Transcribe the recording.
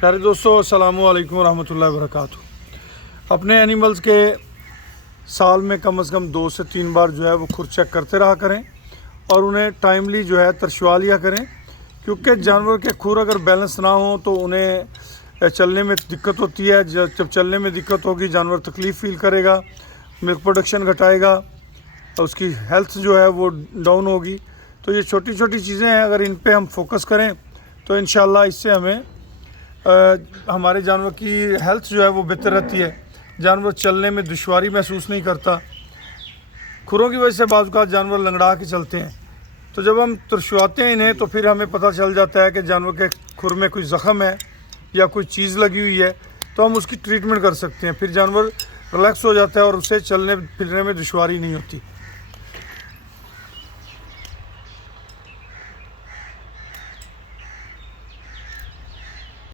प्यारे दोस्तों, अस्सलामु अलैकुम रहमतुल्लाहि व बरकातुहू। अपने एनिमल्स के साल में कम से कम 2 से 3 बार जो है वो खुर चेक करते रहा करें और उन्हें टाइमली जो है तरशवा लिया करें, क्योंकि जानवर के खुर अगर बैलेंस ना हो तो उन्हें चलने में दिक्कत होती है। जब चलने में दिक्कत होगी जानवर तकलीफ़ फील करेगा, मिल्क प्रोडक्शन घटाएगा, उसकी हेल्थ जो है वो डाउन होगी। तो ये छोटी छोटी चीज़ें हैं, अगर इन पे हम फोकस करें तो इंशाल्लाह इससे हमें हमारे जानवर की हेल्थ जो है वो बेहतर रहती है। जानवर चलने में दुश्वारी महसूस नहीं करता। खुरों की वजह से बाज़ औक़ात जानवर लंगड़ा के चलते हैं, तो जब हम तरशवाते हैं इन्हें तो फिर हमें पता चल जाता है कि जानवर के खुर में कोई ज़ख़म है या कोई चीज़ लगी हुई है, तो हम उसकी ट्रीटमेंट कर सकते हैं। फिर जानवर रिलैक्स हो जाता है और उसे चलने फिरने में दुश्वारी नहीं होती।